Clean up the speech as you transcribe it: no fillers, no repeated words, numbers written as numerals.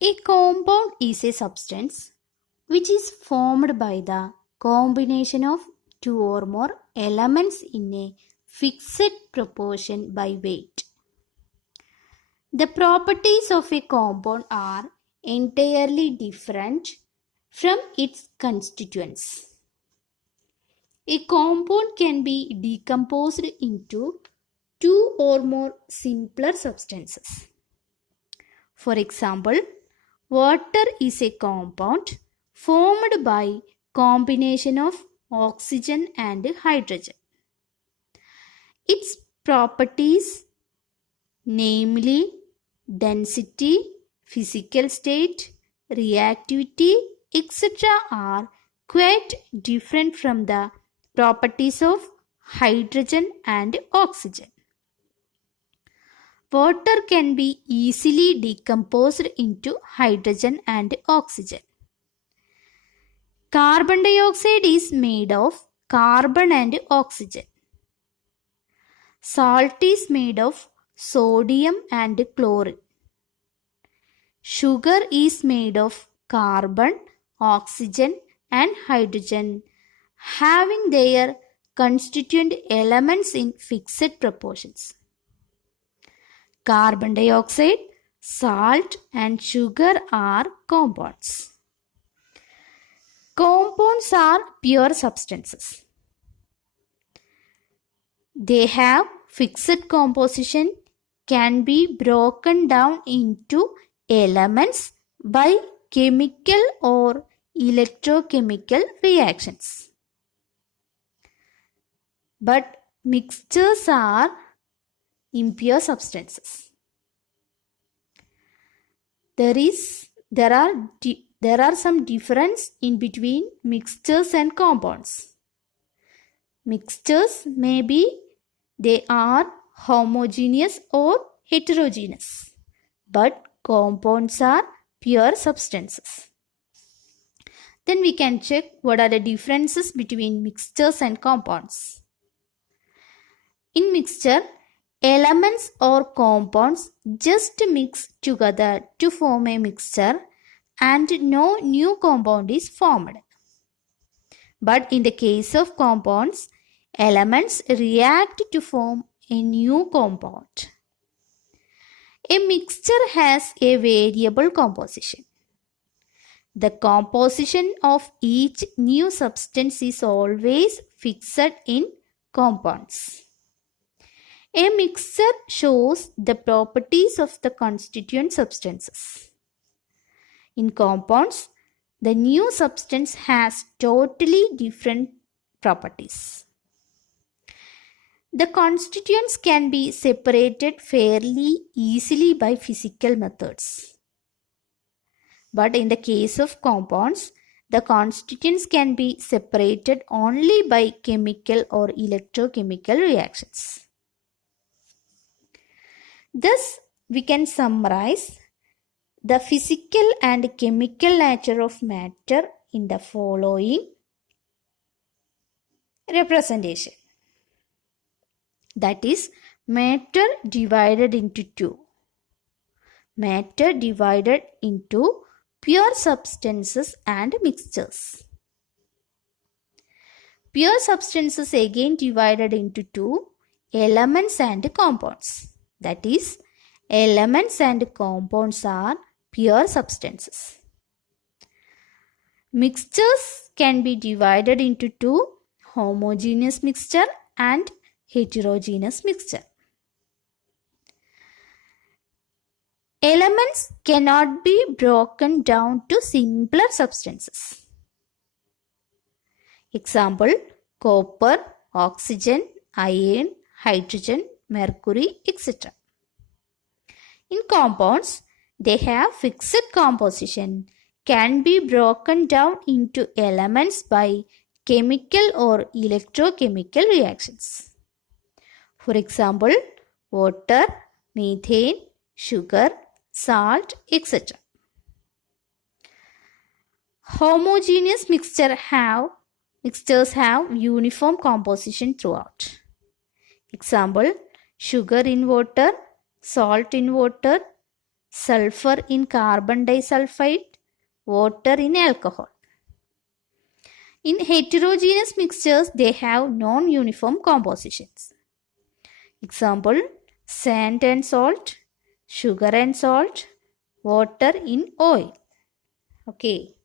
A compound is a substance which is formed by the combination of two or more elements in a fixed proportion by weight. The properties of a compound are entirely different from its constituents. A compound can be decomposed into two or more simpler substances. For example, water is a compound formed by combination of oxygen and hydrogen. Its properties, namely density, physical state, reactivity, etc., are quite different from the properties of hydrogen and oxygen. Water can be easily decomposed into hydrogen and oxygen. Carbon dioxide is made of carbon and oxygen. Salt is made of sodium and chlorine. Sugar is made of carbon, oxygen and hydrogen, having their constituent elements in fixed proportions. Carbon dioxide, salt and sugar are compounds. Compounds are pure substances. They have fixed composition, can be broken down into elements by chemical or electrochemical reactions. But mixtures are impure substances. There are some difference in between mixtures and compounds. Mixtures they are homogeneous or heterogeneous, but compounds are pure substances. Then we can check what are the differences between mixtures and compounds. In mixture, elements or compounds just mix together to form a mixture and no new compound is formed. But in the case of compounds, elements react to form a new compound. A mixture has a variable composition. The composition of each new substance is always fixed in compounds. A mixture shows the properties of the constituent substances. In compounds, the new substance has totally different properties. The constituents can be separated fairly easily by physical methods. But in the case of compounds, the constituents can be separated only by chemical or electrochemical reactions. Thus, we can summarize the physical and chemical nature of matter in the following representation. That is, matter divided into two. Matter divided into pure substances and mixtures. Pure substances again divided into two, elements and compounds. That is, elements and compounds are pure substances. Mixtures can be divided into two, homogeneous mixture and heterogeneous mixture. Elements cannot be broken down to simpler substances. Example, copper, oxygen, iron, hydrogen, mercury, etc. In compounds, they have fixed composition, can be broken down into elements by chemical or electrochemical reactions. For example, water, methane, sugar, salt, etc. Homogeneous mixtures have uniform composition throughout. Example, sugar in water, salt in water, sulfur in carbon disulfide, water in alcohol. In heterogeneous mixtures, they have non-uniform compositions. Example, sand and salt, sugar and salt, water in oil. Okay.